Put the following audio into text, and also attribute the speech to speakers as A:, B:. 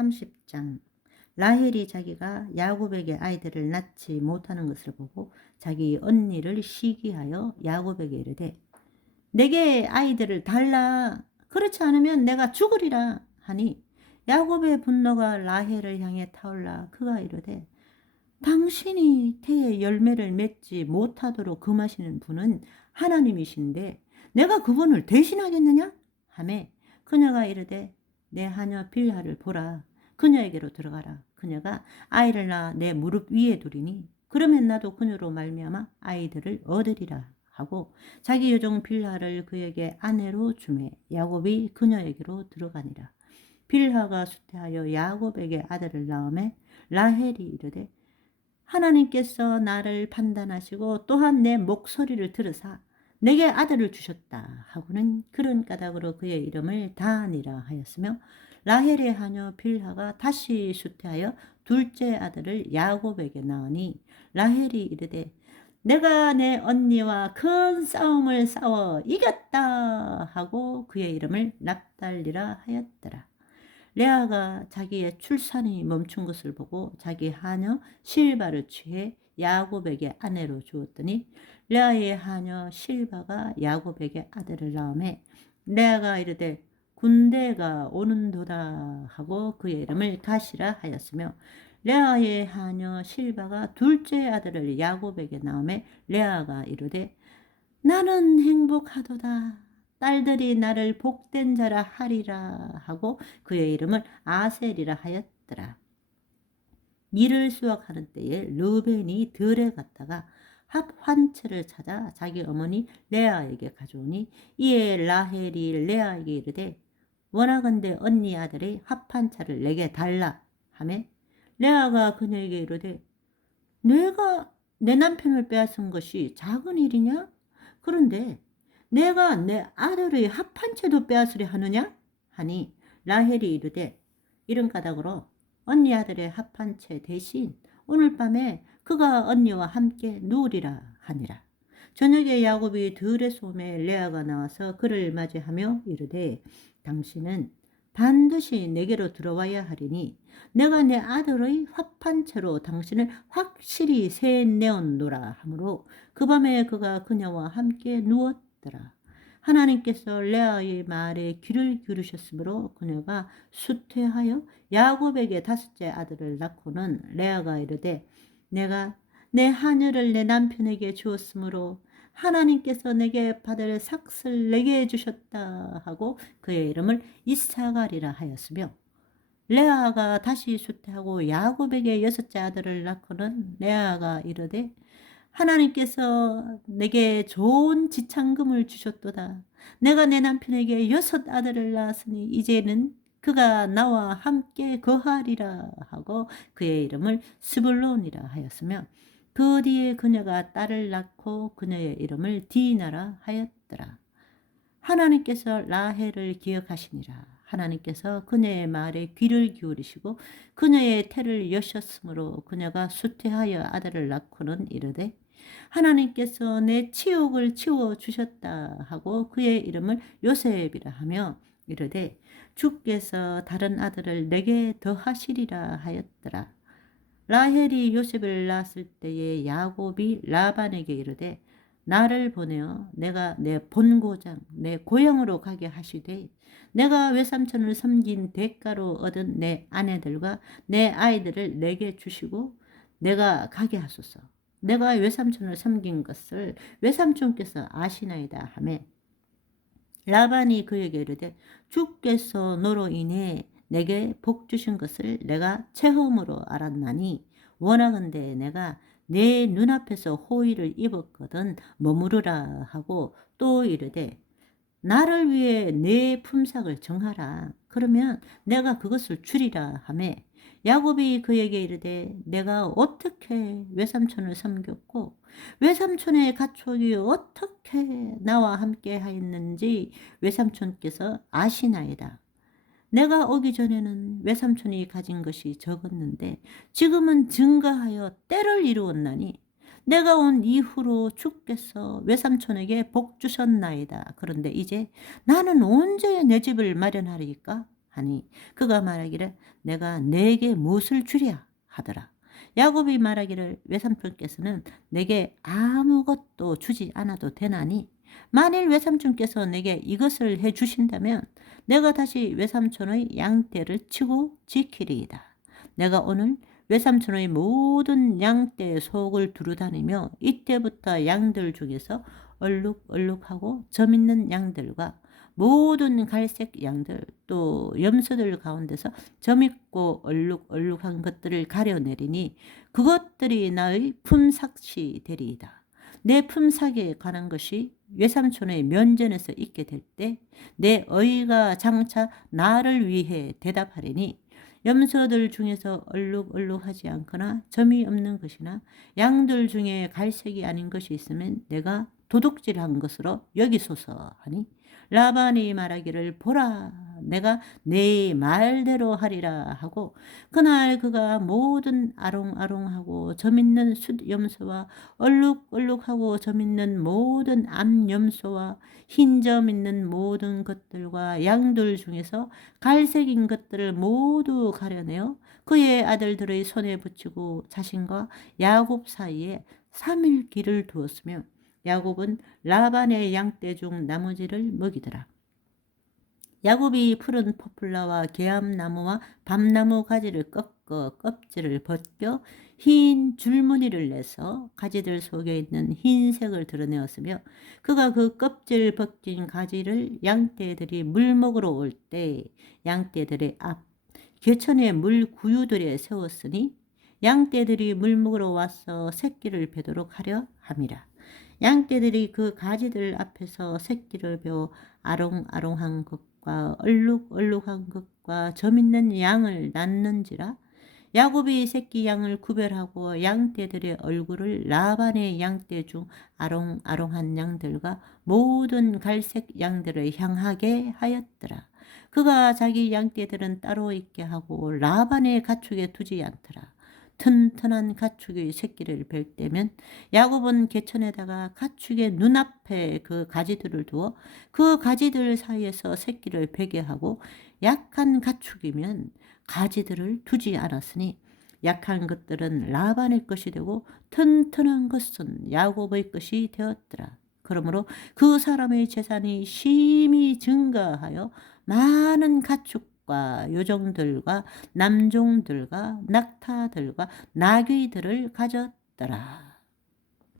A: 30장. 라헬이 자기가 야곱에게 아이들을 낳지 못하는 것을 보고 자기 언니를 시기하여 야곱에게 이르되 내게 아이들을 달라. 그렇지 않으면 내가 죽으리라. 하니 야곱의 분노가 라헬을 향해 타올라 그가 이르되 당신이 태에 열매를 맺지 못하도록 금하시는 분은 하나님이신데 내가 그분을 대신하겠느냐? 하매 그녀가 이르되 내 하녀 빌하를 보라 그녀에게로 들어가라. 그녀가 아이를 낳아 내 무릎 위에 두리니 그러면 나도 그녀로 말미암아 아이들을 얻으리라 하고 자기 여종 빌하를 그에게 아내로 주매 야곱이 그녀에게로 들어가니라. 빌하가 수태하여 야곱에게 아들을 낳음에 라헬이 이르되 하나님께서 나를 판단하시고 또한 내 목소리를 들으사 내게 아들을 주셨다. 하고는 그런 까닭으로 그의 이름을 다니라 하였으며 라헬의 하녀 빌하가 다시 수태하여 둘째 아들을 야곱에게 낳으니 라헬이 이르되 내가 내 언니와 큰 싸움을 싸워 이겼다 하고 그의 이름을 납달리라 하였더라. 레아가 자기의 출산이 멈춘 것을 보고 자기 하녀 실바를 취해 야곱에게 아내로 주었더니 레아의 하녀 실바가 야곱에게 아들을 낳음에 레아가 이르되 군대가 오는도다 하고 그의 이름을 가시라 하였으며 레아의 하녀 실바가 둘째 아들을 야곱에게 낳음에 레아가 이르되 나는 행복하도다 딸들이 나를 복된 자라 하리라 하고 그의 이름을 아셀이라 하였더라. 밀을 수확하는 때에 르벤이 들에 갔다가 합환채를 찾아 자기 어머니 레아에게 가져오니 이에 라헬이 레아에게 이르되 원하건대 언니 아들의 합판차를 내게 달라 하매 레아가 그녀에게 이르되 내가 내 남편을 빼앗은 것이 작은 일이냐? 그런데 내가 내 아들의 합판채도 빼앗으려 하느냐? 하니 라헬이 이르되 이런 까닭으로 언니 아들의 합판채 대신 오늘 밤에 그가 언니와 함께 누우리라 하니라. 저녁에 야곱이 들의 소매 레아가 나와서 그를 맞이하며 이르되 당신은 반드시 내게로 들어와야 하리니 내가 내 아들의 합판채로 당신을 확실히 세내었노라 하므로 그 밤에 그가 그녀와 함께 누웠더라. 하나님께서 레아의 말에 귀를 기울이셨으므로 그녀가 수퇴하여 야곱에게 다섯째 아들을 낳고는 레아가 이르되 내가 내 하녀를 내 남편에게 주었으므로 하나님께서 내게 받을 삭슬 내게 주셨다 하고 그의 이름을 이사가리라 하였으며 레아가 다시 수태하고 야곱에게 여섯째 아들을 낳고는 레아가 이르되 하나님께서 내게 좋은 지창금을 주셨도다. 내가 내 남편에게 여섯 아들을 낳았으니 이제는 그가 나와 함께 거하리라 하고 그의 이름을 스불론이라 하였으며 그 뒤에 그녀가 딸을 낳고 그녀의 이름을 디나라 하였더라. 하나님께서 라헬을 기억하시니라. 하나님께서 그녀의 말에 귀를 기울이시고 그녀의 태를 여셨으므로 그녀가 수태하여 아들을 낳고는 이르되 하나님께서 내 치욕을 치워 주셨다 하고 그의 이름을 요셉이라 하며 이르되 주께서 다른 아들을 내게 더하시리라 하였더라. 라헬이 요셉을 낳았을 때에 야곱이 라반에게 이르되 나를 보내어 내가 내 본고장 내 고향으로 가게 하시되 내가 외삼촌을 섬긴 대가로 얻은 내 아내들과 내 아이들을 내게 주시고 내가 가게 하소서. 내가 외삼촌을 섬긴 것을 외삼촌께서 아시나이다 하매 라반이 그에게 이르되 주께서 너로 인해 내게 복 주신 것을 내가 체험으로 알았나니 원하건대 내가 내 눈앞에서 호의를 입었거든 머무르라 하고 또 이르되 나를 위해 내 품삯을 정하라 그러면 내가 그것을 주리라 하매 야곱이 그에게 이르되 내가 어떻게 외삼촌을 섬겼고 외삼촌의 가축이 어떻게 나와 함께 하였는지 외삼촌께서 아시나이다. 내가 오기 전에는 외삼촌이 가진 것이 적었는데 지금은 증가하여 때를 이루었나니 내가 온 이후로 주께서 외삼촌에게 복 주셨나이다. 그런데 이제 나는 언제 내 집을 마련하리까? 하니 그가 말하기를 내가 내게 무엇을 주랴 하더라. 야곱이 말하기를 외삼촌께서는 내게 아무것도 주지 않아도 되나니 만일 외삼촌께서 내게 이것을 해 주신다면 내가 다시 외삼촌의 양떼를 치고 지키리이다. 내가 오늘 외삼촌의 모든 양떼 속을 두루다니며 이때부터 양들 중에서 얼룩얼룩하고 점 있는 양들과 모든 갈색 양들 또 염소들 가운데서 점 있고 얼룩얼룩한 것들을 가려내리니 그것들이 나의 품삯이 되리이다. 내 품삯에 관한 것이 외삼촌의 면전에서 있게 될 때 내 어이가 장차 나를 위해 대답하리니 염소들 중에서 얼룩얼룩하지 않거나 점이 없는 것이나 양들 중에 갈색이 아닌 것이 있으면 내가 도둑질한 것으로 여기소서 하니 라반이 말하기를 보라 내가 네 말대로 하리라 하고 그날 그가 모든 아롱아롱하고 점 있는 숫염소와 얼룩얼룩하고 점 있는 모든 암염소와 흰 점 있는 모든 것들과 양들 중에서 갈색인 것들을 모두 가려내어 그의 아들들의 손에 붙이고 자신과 야곱 사이에 3일 길을 두었으며 야곱은 라반의 양떼 중 나머지를 먹이더라. 야곱이 푸른 포플라와 계암나무와 밤나무 가지를 꺾어 껍질을 벗겨 흰 줄무늬를 내서 가지들 속에 있는 흰색을 드러내었으며 그가 그 껍질 벗긴 가지를 양떼들이 물 먹으러 올 때 양떼들의 앞 개천의 물 구유들에 세웠으니 양떼들이 물 먹으러 와서 새끼를 베도록 하려 함이라. 양떼들이 그 가지들 앞에서 새끼를 베어 아롱아롱한 것과 얼룩얼룩한 것과 점 있는 양을 낳는지라 야곱이 새끼 양을 구별하고 양떼들의 얼굴을 라반의 양떼 중 아롱아롱한 양들과 모든 갈색 양들을 향하게 하였더라. 그가 자기 양떼들은 따로 있게 하고 라반의 가축에 두지 않더라. 튼튼한 가축의 새끼를 뵐 때면 야곱은 개천에다가 가축의 눈앞에 그 가지들을 두어 그 가지들 사이에서 새끼를 베게 하고 약한 가축이면 가지들을 두지 않았으니 약한 것들은 라반의 것이 되고 튼튼한 것은 야곱의 것이 되었더라. 그러므로 그 사람의 재산이 심히 증가하여 많은 가축 과 요정들과 남종들과 낙타들과 나귀들을 가졌더라.